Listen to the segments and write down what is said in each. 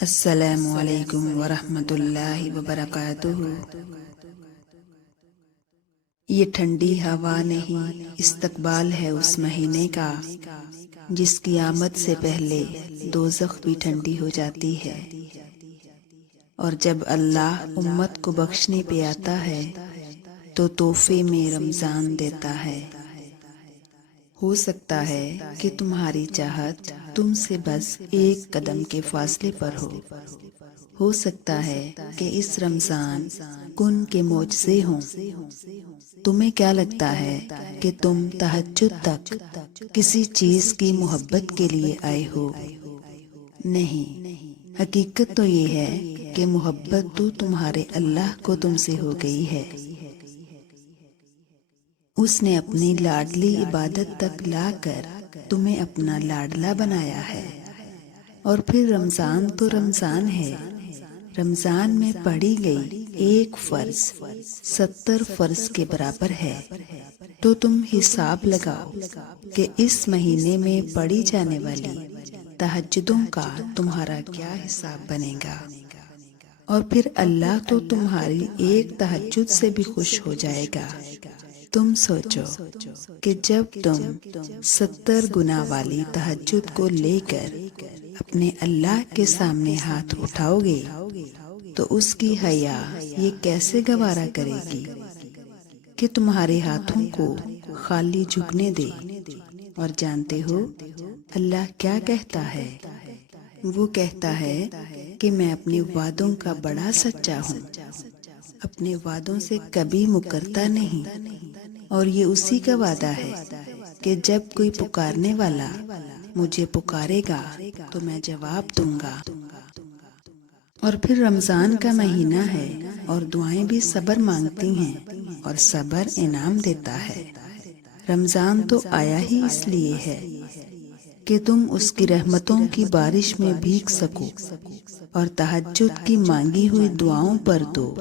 السلام علیکم ورحمۃ اللہ وبرکاتہ۔ یہ ٹھنڈی ہوا نہیں، استقبال ہے اس مہینے کا جس کی آمد سے پہلے دوزخ بھی ٹھنڈی ہو جاتی ہے، اور جب اللہ امت کو بخشنے پہ آتا ہے تو تحفے میں رمضان دیتا ہے۔ ہو سکتا ہے کہ تمہاری چاہت تم سے بس ایک قدم کے فاصلے پر ہو سکتا ہے کہ اس رمضان کن کے معجزے ہوں۔ تمہیں کیا لگتا ہے کہ تم تہجد تک کسی چیز کی محبت کے لیے آئے ہو؟ نہیں، حقیقت تو یہ ہے کہ محبت تو تمہارے اللہ کو تم سے ہو گئی ہے۔ اس نے اپنی لاڈلی عبادت تک لا کر تمہیں اپنا لاڈلا بنایا ہے۔ اور پھر رمضان تو رمضان ہے۔ رمضان میں پڑھی گئی ایک فرض 70 فرض کے برابر ہے۔ تو تم حساب لگاؤ کہ اس مہینے میں پڑھی جانے والی تہجدوں کا تمہارا کیا حساب بنے گا۔ اور پھر اللہ تو تمہاری ایک تہجد سے بھی خوش ہو جائے گا۔ تم سوچو کہ جب تم 70 گنا والی تہجد کو لے کر اپنے اللہ کے سامنے ہاتھ اٹھاؤ گے تو اس کی حیا یہ کیسے گوارا کرے گی کہ تمہارے ہاتھوں کو خالی جھکنے دے۔ اور جانتے ہو اللہ کیا کہتا ہے؟ وہ کہتا ہے کہ میں اپنے وعدوں کا بڑا سچا ہوں، اپنے وعدوں سے کبھی مکرتا نہیں۔ اور یہ اسی کا وعدہ ہے کہ جب کوئی پکارنے والا مجھے پکارے گا تو میں جواب دوں گا۔ اور پھر رمضان کا مہینہ ہے اور دعائیں بھی صبر مانگتی ہیں اور صبر انعام دیتا ہے۔ رمضان تو آیا ہی اس لیے ہے کہ تم اس کی رحمتوں کی بارش میں بھیگ سکو۔ اور تہجد کی مانگی ہوئی دعاؤں پر تو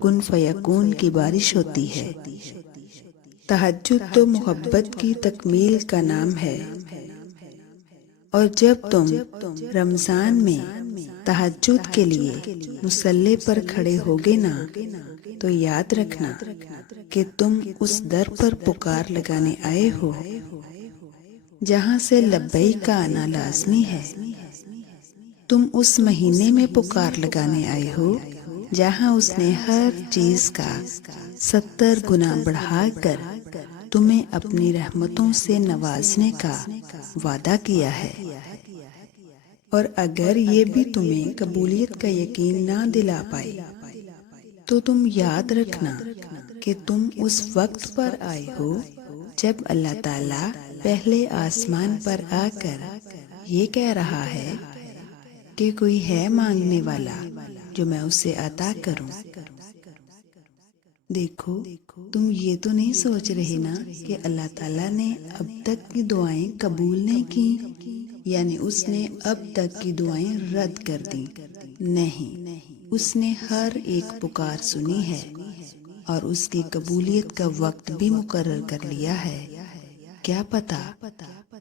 کن فیکون کی بارش ہوتی ہے۔ تہجد تو محبت کی تکمیل کا نام ہے۔ اور جب تم رمضان میں تہجد کے لیے مصلی پر کھڑے ہوگے نا تو یاد رکھنا کہ تم اس در پر پکار لگانے آئے ہو جہاں سے لبیک کا آنا لازمی ہے۔ تم اس مہینے میں پکار لگانے آئے ہو جہاں اس نے ہر چیز کا 70 گنا بڑھا کر تمہیں اپنی رحمتوں سے نوازنے کا وعدہ کیا ہے۔ اور اگر یہ بھی تمہیں قبولیت کا یقین نہ دلا پائے تو تم یاد رکھنا کہ تم اس وقت پر آئے ہو جب اللہ تعالیٰ پہلے آسمان پر آ کر یہ کہہ رہا ہے کہ کوئی ہے مانگنے والا جو میں اسے عطا کروں۔ دیکھو تم یہ تو نہیں سوچ رہے نا کہ اللہ تعالیٰ نے اب تک کی دعائیں قبول نہیں کی، یعنی اس نے اب تک کی دعائیں رد کر دیں۔ نہیں، اس نے ہر ایک پکار سنی ہے اور اس کی قبولیت کا وقت بھی مقرر کر لیا ہے۔ کیا پتا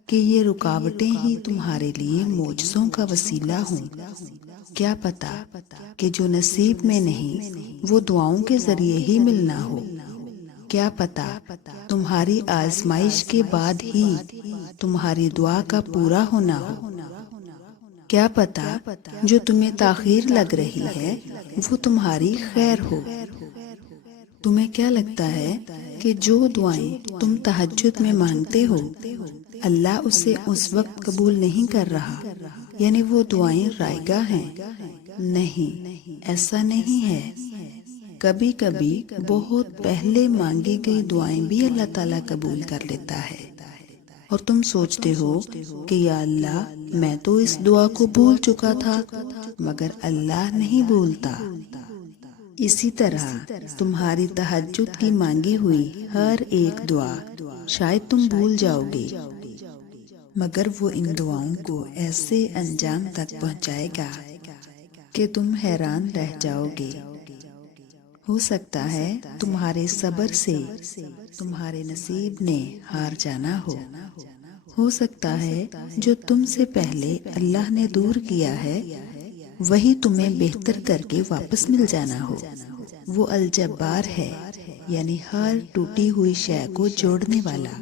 کہ یہ رکاوٹیں ہی تمہارے لیے معجزوں کا وسیلہ ہوں۔ کیا پتا کہ جو نصیب میں نہیں وہ دعاؤں کے ذریعے ہی ملنا ہو۔ کیا پتا تمہاری آزمائش کے بعد ہی تمہاری دعا کا پورا ہونا ہو۔ کیا پتا جو تمہیں تاخیر لگ رہی ہے وہ تمہاری خیر ہو۔ تمہیں کیا لگتا ہے کہ جو دعائیں تم تہجد میں مانگتے ہو اللہ اسے اس وقت قبول نہیں کر رہا، یعنی وہ دعائیں رائگاں ہیں؟ نہیں، ایسا نہیں ہے۔ کبھی کبھی بہت پہلے مانگی گئی دعائیں بھی اللہ تعالیٰ قبول کر لیتا ہے۔ اور تم سوچتے ہو کہ یا اللہ میں تو اس دعا کو بھول چکا تھا، مگر اللہ نہیں بھولتا۔ اسی طرح تمہاری تہجد کی مانگی ہوئی ہر ایک دعا شاید تم بھول جاؤ گے، مگر وہ ان دعاؤں کو ایسے انجام تک پہنچائے گا کہ تم حیران رہ جاؤ گے۔ ہو سکتا ہے تمہارے صبر سے تمہارے نصیب نے ہار جانا ہو سکتا ہے جو تم سے پہلے اللہ نے دور کیا ہے وہی تمہیں بہتر کر کے واپس مل جانا ہو۔ وہ الجبار ہے، یعنی ہر ٹوٹی ہوئی شے کو جوڑنے والا۔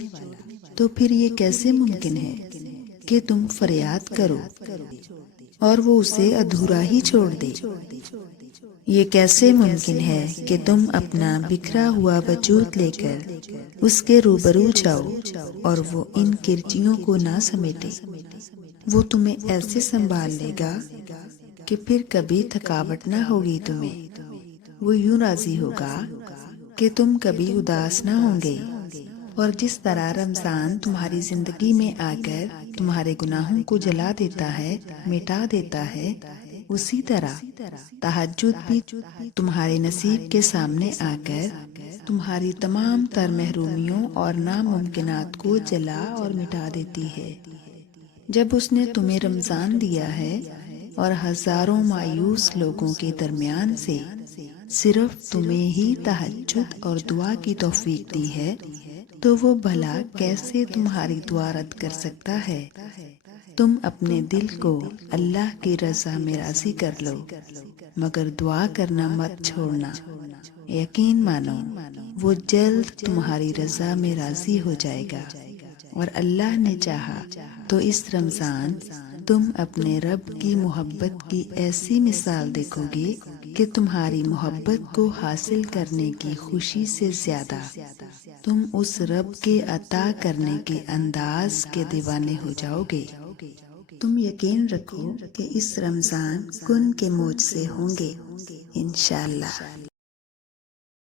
تو پھر یہ کیسے ممکن ہے کہ تم فریاد کرو اور وہ اسے ادھورا ہی چھوڑ دے؟ یہ کیسے ممکن ہے کہ تم اپنا بکھرا ہوا وجود لے کر اس کے روبرو جاؤ اور وہ ان کرچیوں کو نہ سمیٹے؟ وہ تمہیں ایسے سنبھال لے گا کہ پھر کبھی تھکاوٹ نہ ہوگی تمہیں۔ وہ یوں راضی ہوگا کہ تم کبھی اداس نہ ہوں گے۔ اور جس طرح رمضان تمہاری زندگی میں آ کر تمہارے گناہوں کو جلا دیتا ہے، مٹا دیتا ہے، اسی طرح تہجد بھی تمہارے نصیب کے سامنے آ کر تمہاری تمام تر محرومیوں اور ناممکنات کو جلا اور مٹا دیتی ہے۔ جب اس نے تمہیں رمضان دیا ہے اور ہزاروں مایوس لوگوں کے درمیان سے صرف تمہیں ہی تہجد اور دعا کی توفیق دی ہے، تو وہ بھلا کیسے تمہاری دعا رد کر سکتا ہے؟ تم اپنے دل کو اللہ کی رضا میں راضی کر لو، مگر دعا کرنا مت چھوڑنا۔ یقین مانو وہ جلد تمہاری رضا میں راضی ہو جائے گا۔ اور اللہ نے چاہا تو اس رمضان تم اپنے رب کی محبت کی ایسی مثال دیکھو گے کہ تمہاری محبت کو حاصل کرنے کی خوشی سے زیادہ تم اس رب کے عطا کرنے کے انداز کے دیوانے ہو جاؤ گے۔ تم یقین رکھو کہ اس رمضان کن کے موج سے ہوں گے انشاءاللہ۔